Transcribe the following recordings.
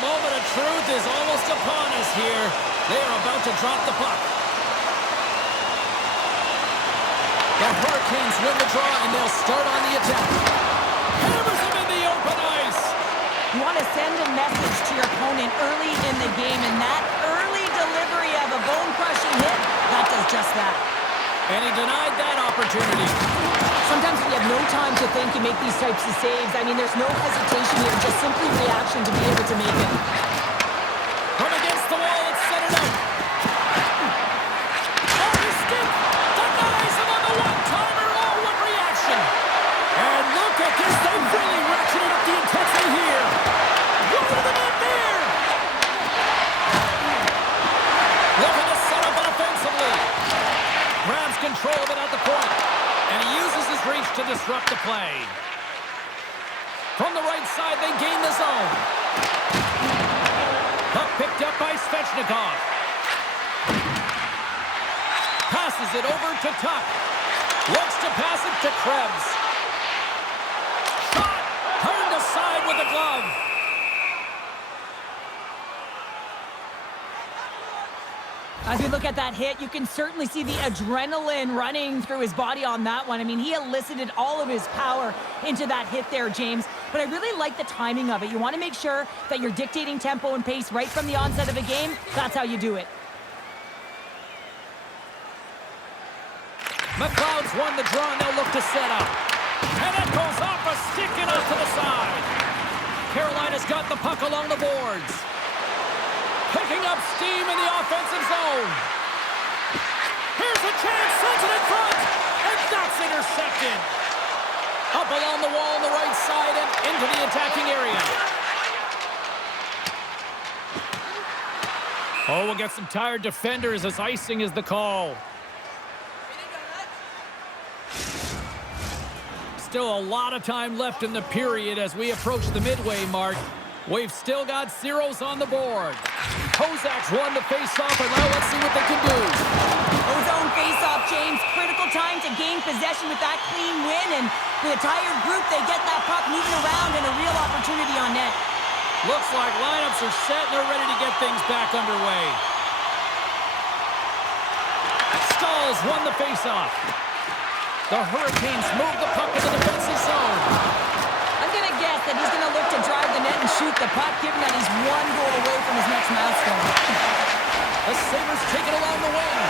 moment of truth is almost upon us here. They are about to drop the puck. The Hurricanes win the draw, and they'll start on the attack. Hammers him in the open ice. You want to send a message to your opponent early in the game, and that early delivery of a bone-crushing hit, that does just that. And he denied that opportunity. Sometimes when you have no time to think, you make these types of saves. I mean, there's no hesitation here, just simply reaction to be able to make it. From against the wall, it's centered out. Oh, his stick denies him on the one-timer. Oh, what reaction. And look at this. They've really ratcheted up the intensity here. Look at the net there. Looking to set up it offensively. Grabs control of it at the point. And he uses his reach to disrupt the play. From the right side, they gain the zone. Puck picked up by Svechnikov. Passes it over to Tuck. Looks to pass it to Krebs. Shot! Turned aside with a glove. As we look at that hit, you can certainly see the adrenaline running through his body on that one. I mean, he elicited all of his power into that hit there, James. But I really like the timing of it. You want to make sure that you're dictating tempo and pace right from the onset of a game. That's how you do it. McLeod's won the draw, and they'll look to set up. And it goes off a stick and off to the side. Carolina's got the puck along the boards. Picking up steam in the offensive zone. Here's a chance, sends it in front, and that's intercepted. Up along the wall on the right side and into the attacking area. Oh, we'll get some tired defenders as icing is the call. Still a lot of time left in the period as we approach the midway mark. We've still got zeros on the board. Kozak's won the face-off, and now let's see what they can do. Ozone face-off, James. Critical time to gain possession with that clean win, and with a tired group, they get that puck moving around and a real opportunity on net. Looks like lineups are set, and they're ready to get things back underway. Stahl's won the face-off. The Hurricanes move the puck to the defensive zone. I'm going to guess that he's going to look to drive the net and shoot the puck, given that he's one goal away from his next milestone. The Sabres take it along the wing.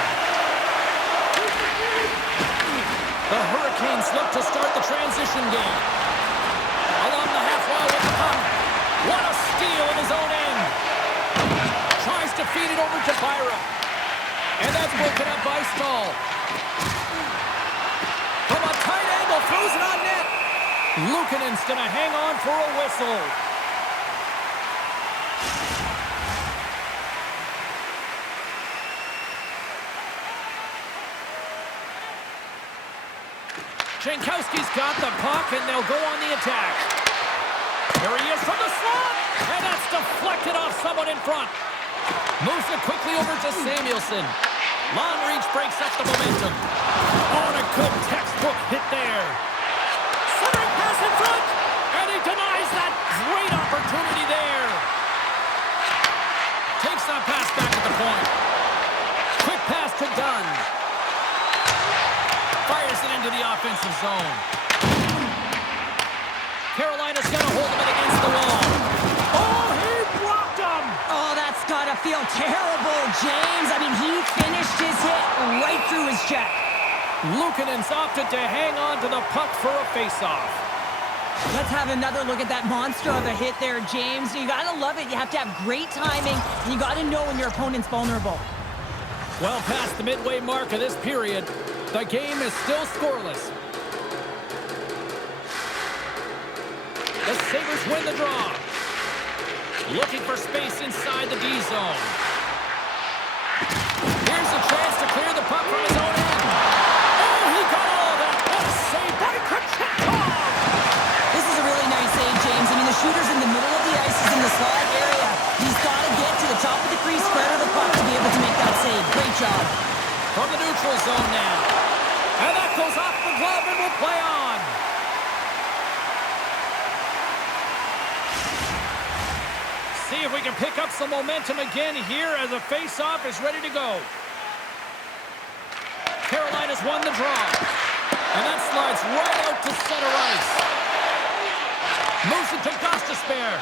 The Hurricanes look to start the transition game. Along the half wall with the puck. What a steal in his own end. Tries to feed it over to Byram. And that's broken up by Stahl. From a tight angle, throws it on net. Luukkonen's going to hang on for a whistle. Jankowski's got the puck, and they'll go on the attack. Here he is from the slot, and that's deflected off someone in front. Moves it quickly over to Samuelson. Long reach breaks up the momentum. Oh, and a good textbook hit there. Centering pass in front, and he denies that great opportunity there. Takes that pass back at the point. Quick pass to Dunn. Fires it into the offensive zone. Carolina's got a hold of it against the wall. Oh, he blocked him! Oh, that's got to feel terrible, James. I mean, he finished his hit right through his check. Luukkonen's opted to hang on to the puck for a face-off. Let's have another look at that monster of a hit there, James. You got to love it. You have to have great timing, and you got to know when your opponent's vulnerable. Well past the midway mark of this period, the game is still scoreless. The Sabres win the draw. Looking for space inside the D zone. Here's a chance to clear the puck from his own end. Oh, he got all of that. What a save by Kochetkov! This is a really nice save, James. I mean, the shooter's in the middle of the ice. He's in the slot area. He's got to get to the top of the crease, spread of the puck to be able to make that save. Great job. From the neutral zone now. And that goes off the glove and will play on. See if we can pick up some momentum again here as a face-off is ready to go. Carolina's won the draw. And that slides right out to center ice. Moves it to Gostisbehere.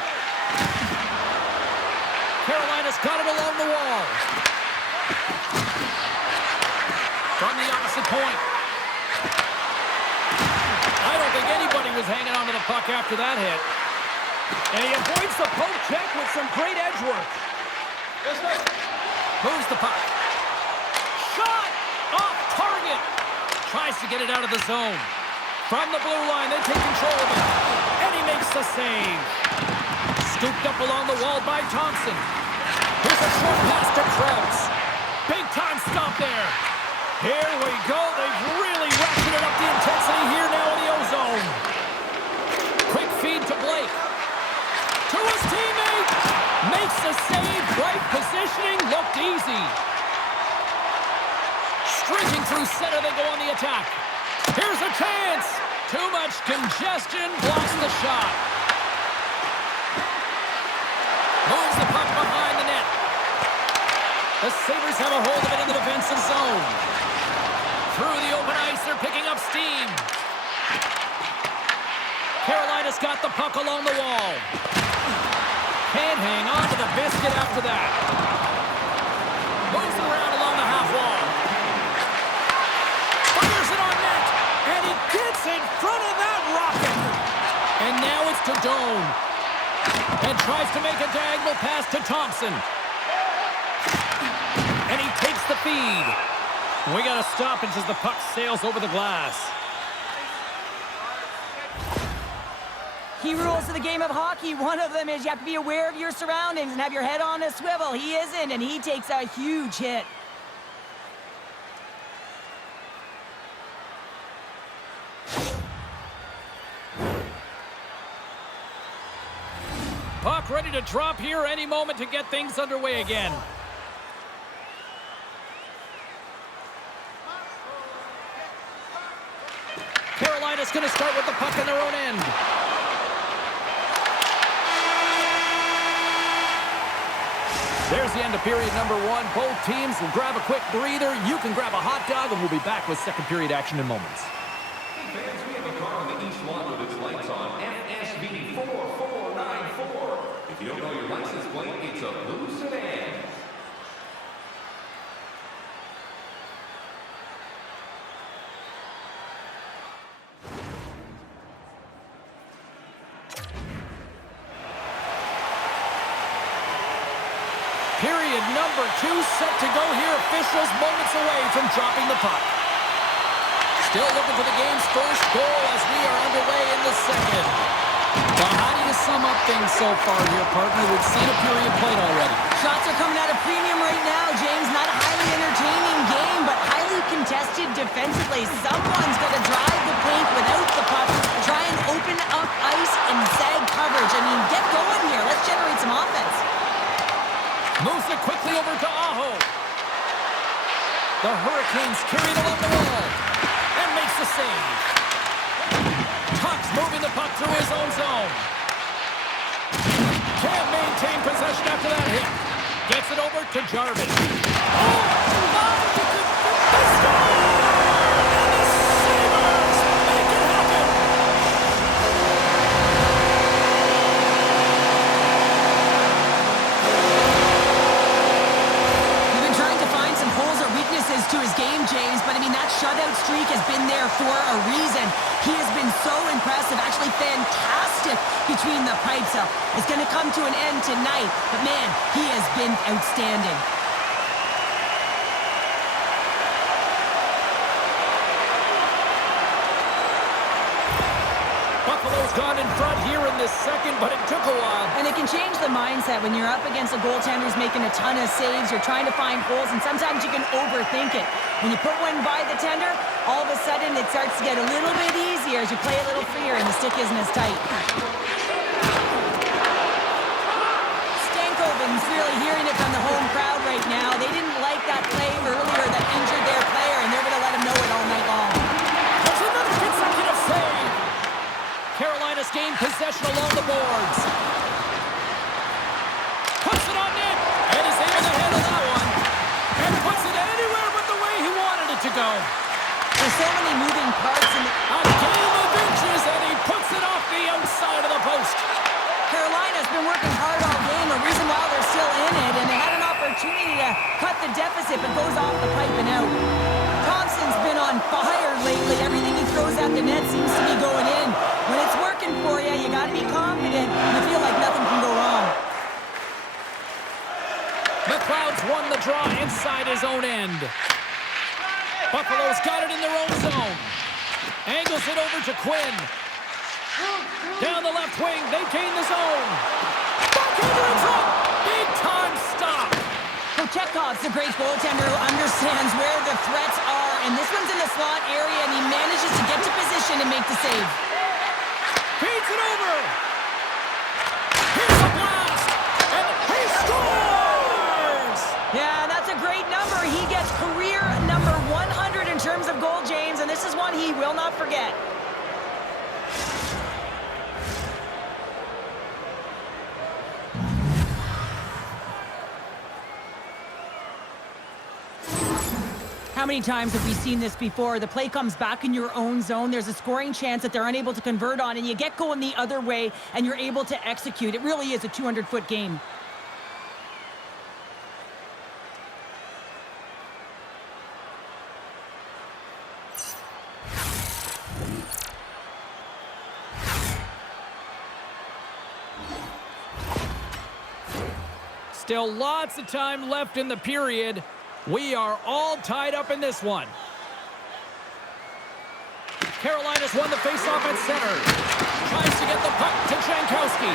Carolina's got it along the wall. From the opposite point. I don't think anybody was hanging on to the puck after that hit. And he avoids the poke check with some great edge work. Moves the puck. Shot! Off target! Tries to get it out of the zone. From the blue line, they take control of it. And he makes the save. Scooped up along the wall by Thompson. Here's a short pass to Krebs. Big time stop there. Here we go. They've really ratcheted up the intensity here now in the O-zone. Quick feed to Blake. To his teammate. Makes the save. Right positioning. Looked easy. Streaking through center, they go on the attack. Here's a chance. Too much congestion. Blocks the shot. Moves the puck behind the net. The Sabres have a hold of it in the defensive zone. Through the open ice, they're picking up steam. Carolina's got the puck along the wall. Can't hang on to the biscuit after that. Moves it around along the half wall. Fires it on net. And he gets in front of that rocket. And now it's to Doan. And tries to make a diagonal pass to Thompson. And he takes the feed. We got a stoppage as the puck sails over the glass. Key rules of the game of hockey. One of them is you have to be aware of your surroundings and have your head on a swivel. He isn't, and he takes a huge hit. Puck ready to drop here any moment to get things underway again. Carolina's going to start with the puck in their own end. There's the end of period number one. Both teams will grab a quick breather. You can grab a hot dog, and we'll be back with second period action in moments. Hey fans, we have a car on the east lot with its lights on. FSV 4494. If you don't know your license plate, it's a blue sedan. Period number two set to go here. Officials moments away from dropping the puck. Still looking for the game's first goal as we are underway in the second. Well, how do you sum up things so far here, partner? We've seen a period played already. Shots are coming out of premium right now, James. Not a highly entertaining game, but highly contested defensively. Someone's got to drive the paint without the puck, try and open up ice and sag coverage. I mean, get going here. Let's generate some offense. Moves it quickly over to Aho. The Hurricanes carry it along the wall and makes the save. Tuck's moving the puck through his own zone. Can't maintain possession after that hit. Gets it over to Jarvis. Oh, my! They score! And the Sabres make it happen! We've been trying to find some holes or weaknesses to his game, James, but I mean, that shutout streak has been there for a reason. He has been so impressive, actually fantastic between the pipes. It's going to come to an end tonight, but man, he has been outstanding. Buffalo's gone in front here in this second, but it took a while. And it can change the mindset when you're up against a goaltender who's making a ton of saves. You're trying to find holes, and sometimes you can overthink it. When you put one by the tender, all of a sudden it starts to get a little bit easier as you play a little freer and the stick isn't as tight. Stankoven's really hearing it from the home crowd right now. They didn't like that play earlier that injured their player, and they're going to let him know it all night long. There's another consecutive save. Carolina's gained possession along the boards. been working hard all game, a reason why they're still in it, and they had an opportunity to cut the deficit, but goes off the pipe and out. Thompson's been on fire lately. Everything he throws at the net seems to be going in. When it's working for you, you got to be confident. You feel like nothing can go wrong. McLeod's won the draw inside his own end. Buffalo's got it in their own zone. Angles it over to Quinn. Down the left wing, they gain the zone. Backhander in front. Big time stop. Chekhov's a great goaltender who understands where the threats are, and this one's in the slot area, and he manages to get to position and make the save. Feeds it over. Here's a blast, and he scores! Yeah, that's a great number. He gets career number 100 in terms of goal, James, and this is one he will not forget. How many times have we seen this before? The play comes back in your own zone. There's a scoring chance that they're unable to convert on, and you get going the other way, and you're able to execute. It really is a 200-foot game. Still lots of time left in the period. We are all tied up in this one. Carolina's won the faceoff at center. Tries to get the puck to Jankowski.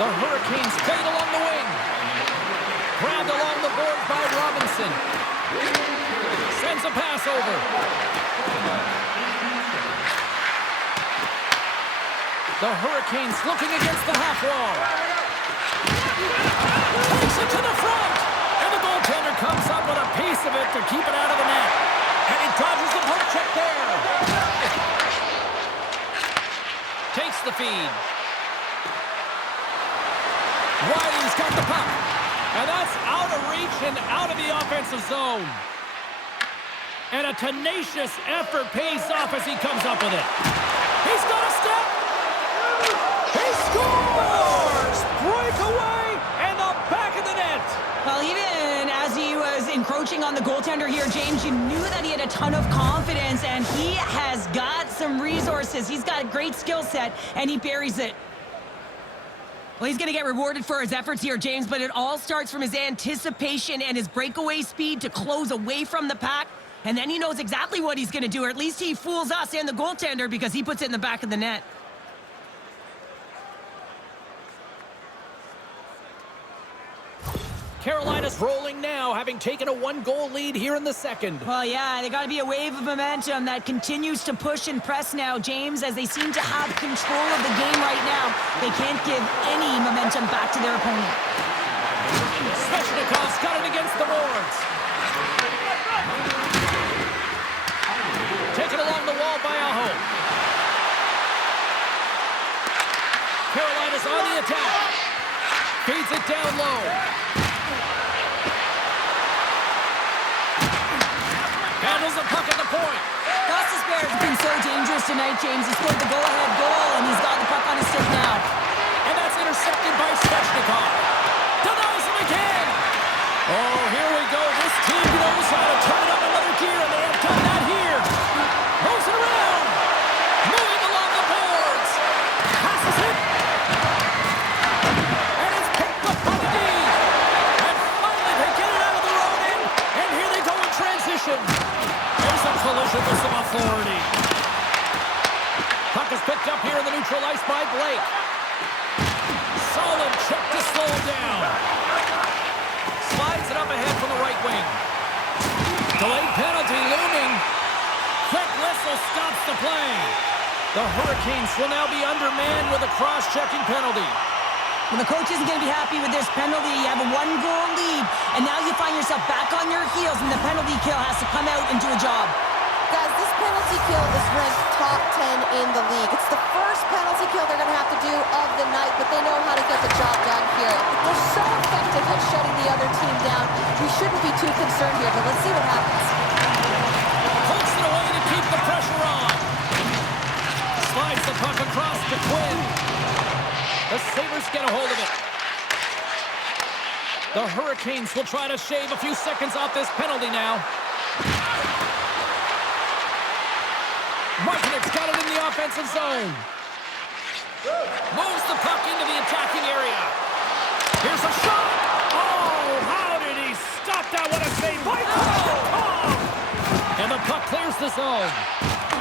The Hurricanes played along the wing. Grabbed along the boards by Robinson. Sends a pass over. The Hurricanes looking against the half wall. Takes it to the front. And the goaltender comes up with a piece of it to keep it out of the net. And he dodges the poke check there. Takes the feed. Riley's got the puck. And that's out of reach and out of the offensive zone. And a tenacious effort pays off as he comes up with it. He's got a step. He scores! Breakaway and the back of the net. Well, even as he was encroaching on the goaltender here, James, you knew that he had a ton of confidence, and he has got some resources. He's got a great skill set, and he buries it. Well, he's going to get rewarded for his efforts here, James, but it all starts from his anticipation and his breakaway speed to close away from the pack, and then he knows exactly what he's going to do, or at least he fools us and the goaltender because he puts it in the back of the net. Carolina's rolling now, having taken a one-goal lead here in the second. Well, yeah, they got to be a wave of momentum that continues to push and press now, James, as they seem to have control of the game right now. They can't give any momentum back to their opponent. Svechnikov's got it against the boards. Taken along the wall by Aho. Carolina's on the attack. Feeds it down low. Handles the puck at the point. Costas Bears has been so dangerous tonight, James. He scored the go-ahead goal, and he's got the puck on his stick now. And that's intercepted by Svechnikov. Denies him again. Oh, here we go. This team knows how to turn it up another gear, and they have done that here. Moves it around. Moving along the boards. Passes it. And it's picked up by the D. And finally they get it out of their own end. And here they go in transition. There's a collision with some authority. Puck is picked up here in the neutral ice by Blake. Solid check to slow him down. Slides it up ahead from the right wing. Delayed penalty looming. Quick whistle stops the play. The Hurricanes will now be undermanned with a cross-checking penalty. Well, the coach isn't going to be happy with this penalty. You have a one-goal lead, and now you find yourself back on your heels, and the penalty kill has to come out and do a job. Guys, this penalty kill is ranked top 10 in the league. It's the first penalty kill they're going to have to do of the night, but they know how to get the job done here. They're so effective at shutting the other team down. We shouldn't be too concerned here, but let's see what happens. Pokes it away to keep the pressure on. Slides the puck across to Quinn. The Sabres get a hold of it. The Hurricanes will try to shave a few seconds off this penalty now. Martinek's got it in the offensive zone. Moves the puck into the attacking area. Here's a shot. Oh, how did he stop that? What a save by Tom! And the puck clears the zone.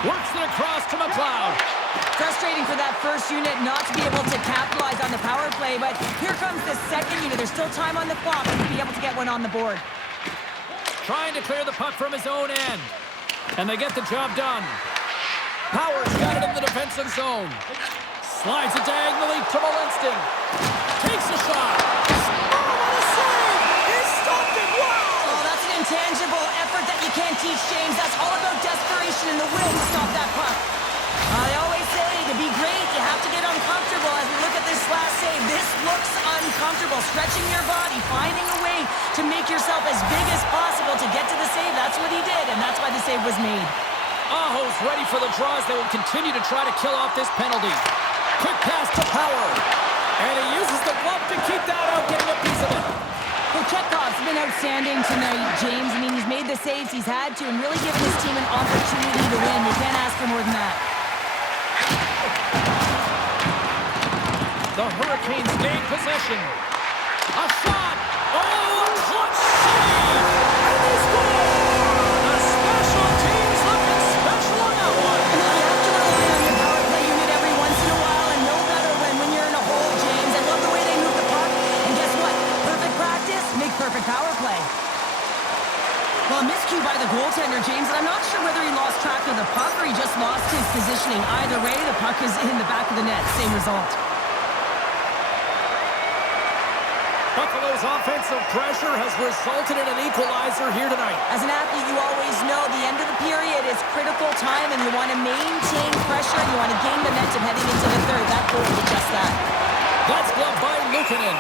Works it across to McLeod. Frustrating for that first unit not to be able to capitalize on the power play, but here comes the second unit. There's still time on the clock to be able to get one on the board. Trying to clear the puck from his own end. And they get the job done. Power's got it in the defensive zone. Slides it diagonally to Molinston. Takes a shot. Oh, what a save! He stopped it! Wow! Oh, that's an intangible effort that you can't teach, James. That's all about desperation and the will to stop that puck. They always say to be great, you have to get uncomfortable. As we look at this last save, this looks uncomfortable. Stretching your body, finding a way to make yourself as big as possible to get to the save. That's what he did, and that's why the save was made. Aho's ready for the draws. They will continue to try to kill off this penalty. Quick pass to Power. And he uses the glove to keep that out, getting a piece of it. Well, Chekhov's been outstanding tonight, James. I mean, he's made the saves he's had to and really given his team an opportunity to win. You can't ask for more than that. The Hurricanes gain possession. A shot. Oh, a clutch save. And they score. The special teams looking special on that one. You have to rely on your power play unit every once in a while, and no better when you're in a hole, James. I love the way they move the puck. And guess what? Perfect practice, make perfect power play. Well, a miscue by the goaltender, James, and I'm not sure whether he lost track of the puck or he just lost his positioning. Either way, the puck is in the back of the net. Same result. Buffalo's offensive pressure has resulted in an equalizer here tonight. As an athlete, you always know the end of the period is critical time, and you want to maintain pressure, and you want to gain momentum heading into the third. That goal did just that. That's gloved by Luukkonen.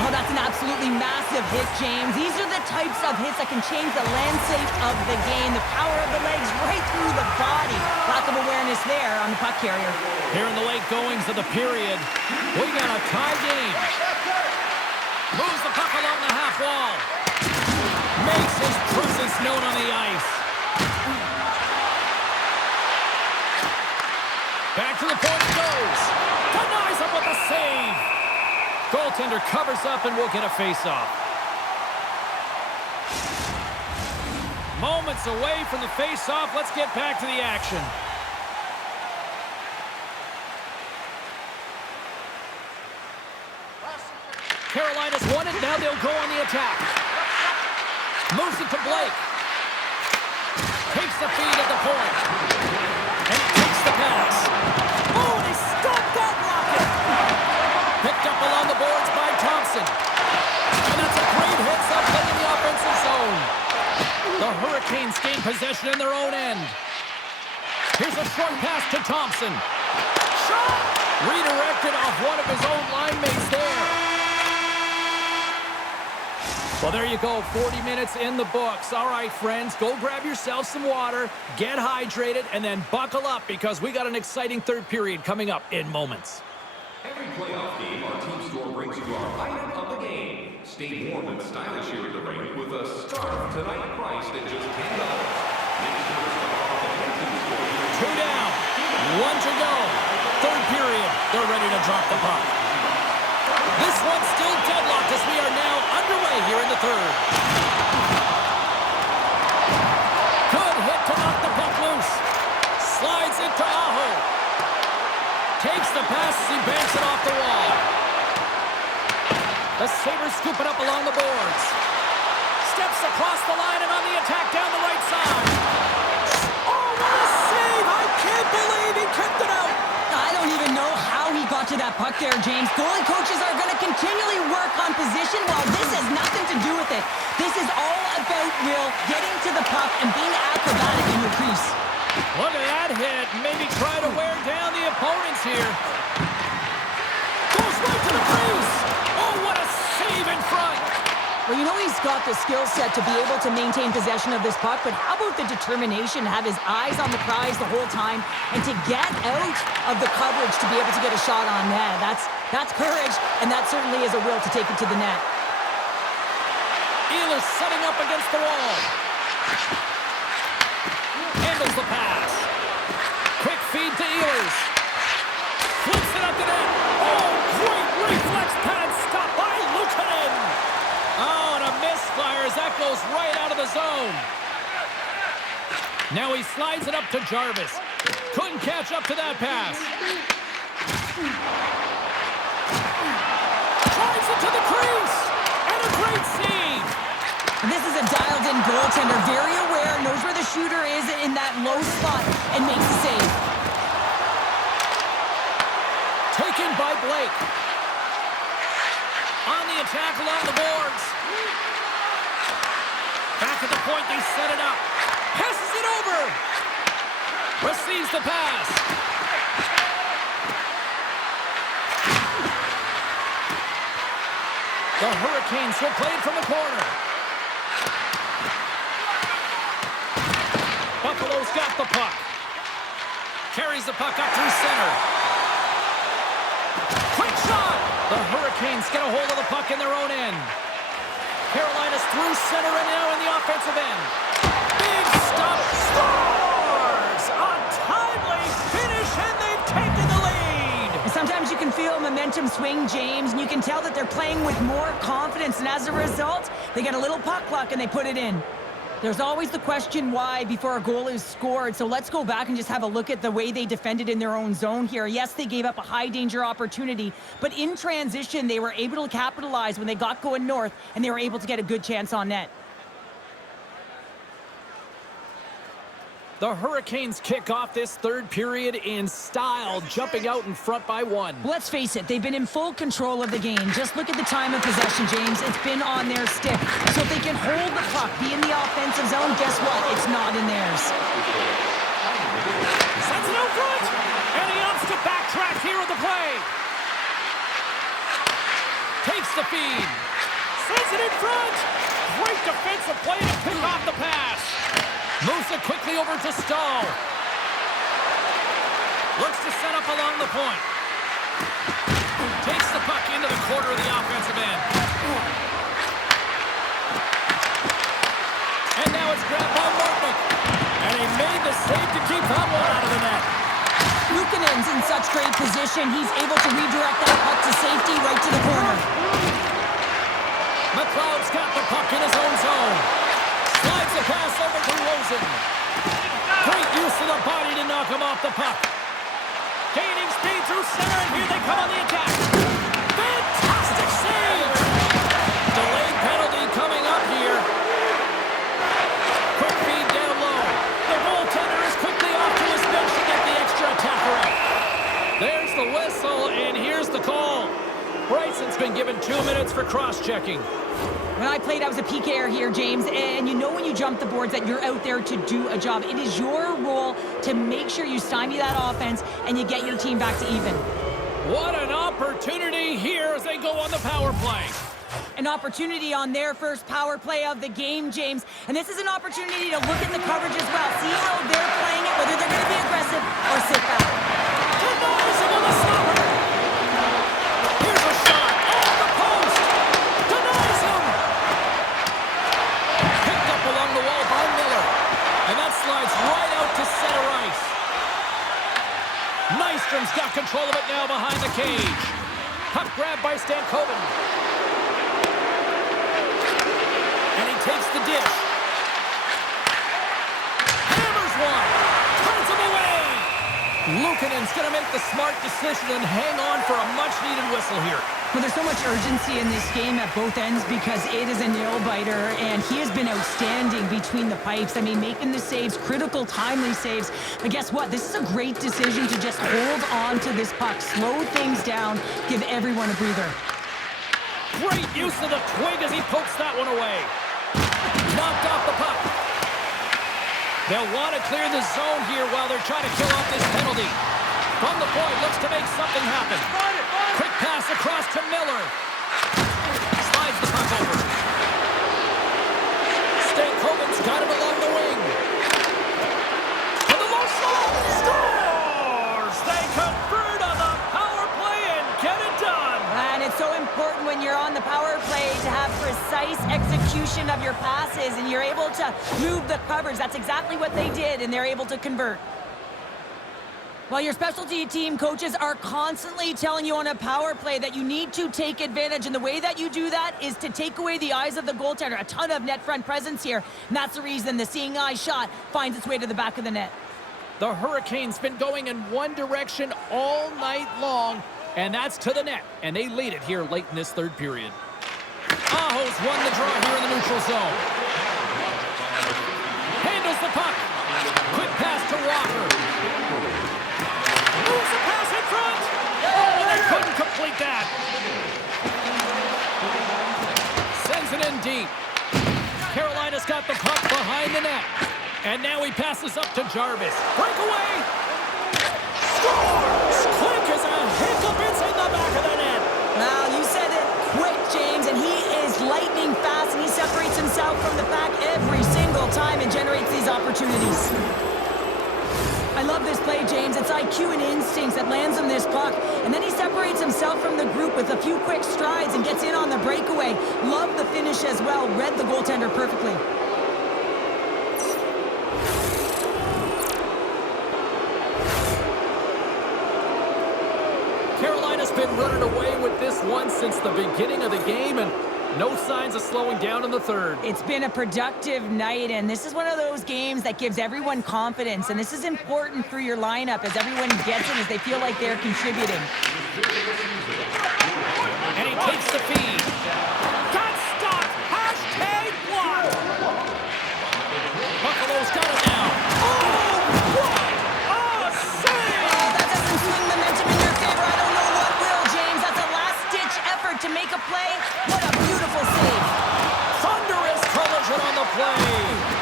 Oh, that's an absolutely massive hit, James. These are the types of hits that can change the landscape of the game. The power of the legs right through the body. Lack of awareness there on the puck carrier. Here in the late goings of the period, we got a tie game. Moves the puck along the half wall. Makes his presence known on the ice. Back to the point it goes. Denies him with a save. Goaltender covers up and will get a face-off. Moments away from the face-off. Let's get back to the action. Carolina's won it. Now they'll go on the attack. Moves it to Blake. Takes the feed at the point. And takes the pass. Oh, they stopped that rocket. Picked up along the boards by Thompson. And that's a great hit someplace in the offensive zone. The Hurricanes gain possession in their own end. Here's a short pass to Thompson. Shot! Redirected off one of his own line mates there. Well, there you go. 40 minutes in the books. All right, friends, go grab yourself some water, get hydrated, and then buckle up because we got an exciting third period coming up in moments. Every playoff game, our team store brings you our item of the game. Stay warm and stylish here at the rink with a scarf tonight priced at just $10. Make sure to stop off at the team store. 2 down, 1 to go. Third period, they're ready to drop the puck. This one's still deadlocked as we are now underway here in the third. Good hit to knock the puck loose. Slides it to Aho. Takes the pass as he banks it off the wall. The Sabres scoop it up along the boards. Steps across the line and on the attack down the right side. Oh, what a save! I can't believe he kept it out. I don't even know how he got to that puck there, James. Goalie coaches are going to continually work on position while this has nothing to do with it. This is all about will, getting to the puck and being acrobatic in your crease. Look at that hit. Maybe try to wear down the opponents here. Goes right to the crease. Oh, what a save in front. Well, you know he's got the skill set to be able to maintain possession of this puck, but how about the determination to have his eyes on the prize the whole time and to get out of the coverage to be able to get a shot on net? That's courage, and that certainly is a will to take it to the net. Ehlers setting up against the wall. Handles the pass. Quick feed to Ehlers. Flips it up the net. Oh, great reflex pad stop by Luukkonen. Oh, and a misfire as that goes right out of the zone. Now he slides it up to Jarvis. Couldn't catch up to that pass. Drives it to the crease. And a great save. This is a dialed-in goaltender, very aware, knows where the shooter is in that low spot, and makes the save. Taken by Blake. On the attack along the boards. Back at the point, they set it up. Passes it over. Receives the pass. The Hurricanes will play it from the corner. Buffalo's got the puck. Carries the puck up through center. Quick shot! The Hurricanes get a hold of the puck in their own end. Carolina's through center and now in the offensive end. Big stop. Stars! A timely finish, and they've taken the lead! Sometimes you can feel momentum swing, James, and you can tell that they're playing with more confidence, and as a result, they get a little puck luck and they put it in. There's always the question why before a goal is scored, so let's go back and just have a look at the way they defended in their own zone here. Yes, they gave up a high-danger opportunity, but in transition, they were able to capitalize when they got going north, and they were able to get a good chance on net. The Hurricanes kick off this third period in style, jumping out in front by one. Let's face it, they've been in full control of the game. Just look at the time of possession, James. It's been on their stick. So if they can hold the puck, be in the offensive zone, guess what? It's not in theirs. Sends it out front, and he opts to backtrack here with the play. Takes the feed. Sends it in front. Great defensive play to pick off the pass. Moves it quickly over to Stahl. Looks to set up along the point. Takes the puck into the corner of the offensive end. And now it's grabbed by Martnick. And he made the save to keep that one out of the net. Luukkonen's in such great position. He's able to redirect that puck to safety right to the corner. McLeod's got the puck in his own zone. Slides the pass over to Rosen. Great use of the body to knock him off the puck. Gaining speed through center, and here they come on the attack. Fantastic save! Delayed penalty coming up here. Quick feed down low. The goaltender is quickly off to his bench to get the extra attacker out. There's the whistle, and here's the call. Bryson's been given 2 minutes for cross-checking. When I played, I was a PKer here, James, and you know when you jump the boards that you're out there to do a job. It is your role to make sure you stymie that offense and you get your team back to even. What an opportunity here as they go on the power play. An opportunity on their first power play of the game, James. And this is an opportunity to look at the coverage as well. See how they're playing it, whether they're going to be aggressive or sit back. Denies him on the stopper. Here's a shot off the post. Denies him. Picked up along the wall by Miller. And that slides right out to center ice. Nystrom's got control of it now behind the cage. Puck grab by Stankoven. And he takes the dish. Hammers one. Turns him away. Luukkonen's going to make the smart decision and hang on for a much-needed whistle here. Well, there's so much urgency in this game at both ends because it is a nail-biter, and he has been outstanding between the pipes. I mean, making the saves, critical, timely saves. But guess what? This is a great decision to just hold on to this puck, slow things down, give everyone a breather. Great use of the twig as he pokes that one away. Knocked off the puck. They'll want to clear the zone here while they're trying to kill off this penalty. From the point, looks to make something happen. Quick pass across to Miller. Slides the puck over. Koven's got it along the wing. To the low slot. Scores! They convert on the power play and get it done. And it's so important when you're on the power play to have precise execution of your passes, and you're able to move the coverage. That's exactly what they did, and they're able to convert. Well, your specialty team coaches are constantly telling you on a power play that you need to take advantage, and the way that you do that is to take away the eyes of the goaltender. A ton of net front presence here, and that's the reason the seeing eye shot finds its way to the back of the net. The Hurricanes been going in one direction all night long, and that's to the net, and they lead it here late in this third period. Aho's won the draw here in the neutral zone. Handles the puck. Quick pass to Walker. Moves the pass in front. Oh, they couldn't complete that. Sends it in deep. Carolina's got the puck behind the net. And now he passes up to Jarvis. Breakaway. Scores! Quick as a hiccup. It's in the back of the net. Well, you said it quick, James, and he is lightning fast, and he separates himself from the pack every single time and generates these opportunities. I love this play, James. It's IQ and instincts that lands him this puck, and then he separates himself from the group with a few quick strides and gets in on the breakaway. Love the finish as well. Read the goaltender perfectly. Carolina's been running away with this one since the beginning of the game, and no signs of slowing down in the third. It's been a productive night, and this is one of those games that gives everyone confidence, and this is important for your lineup as everyone gets it, as they feel like they're contributing. And he takes the feed. Got stopped. Hashtag blocked. Buffalo's got it now. Oh, what a save! Oh, that doesn't swing momentum in your favor. I don't know what will, James. That's a last-ditch effort to make a play. What a beautiful save. Thunderous collision on the play.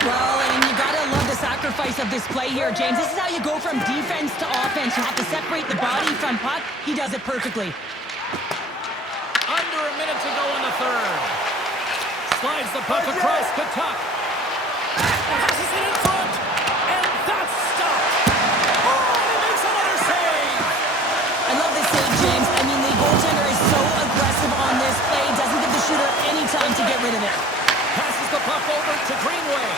Well, and you gotta love the sacrifice of this play here, James. This is how you go from defense to offense. You have to separate the body from puck. He does it perfectly. Under a minute to go in the third. Slides the puck across the tuck. Passes it in front. And that's stopped. Oh, he makes another save. I love this save, James. I mean, the goaltender is so aggressive on this play. Doesn't give the shooter any time to get rid of it. Passes the puck over to Greenway.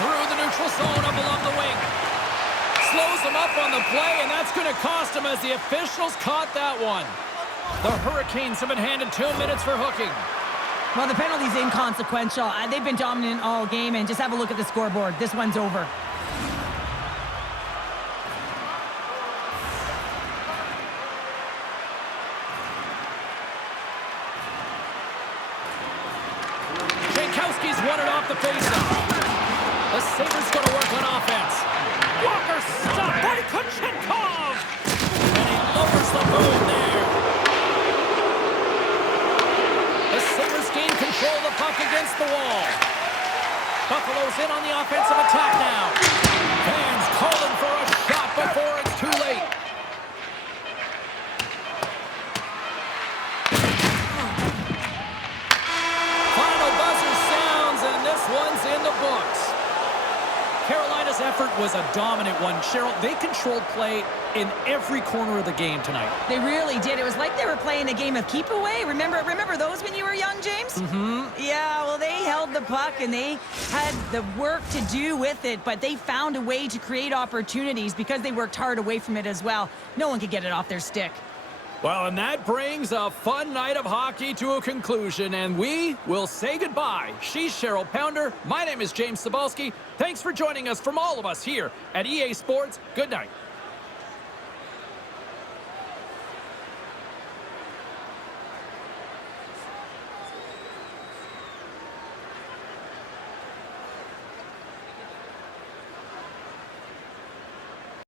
Through the neutral zone up along the wing. Slows him up on the play, and that's going to cost him as the officials caught that one. The Hurricanes have been handed 2 minutes for hooking. Well, the penalty's inconsequential. They've been dominant all game, and just have a look at the scoreboard. This one's over. Jankowski's won it off the faceoff. The Sabres going to work on offense. Walker stopped by Kuchenkov. And he lowers the boom there. The Sabres gain control of the puck against the wall. Buffalo's in on the offensive attack now. Fans calling for a shot before it's too late. Final buzzer sounds, and this one's in the books. Carolina's effort was a dominant one. Cheryl, they controlled play in every corner of the game tonight. They really did. It was like they were playing a game of keep away. Remember those when you were young, James? Mm-hmm. Yeah, well, they held the puck and they had the work to do with it, but they found a way to create opportunities because they worked hard away from it as well. No one could get it off their stick. Well, and that brings a fun night of hockey to a conclusion, and we will say goodbye. She's Cheryl Pounder. My name is James Cybulski. Thanks for joining us from all of us here at EA Sports. Good night.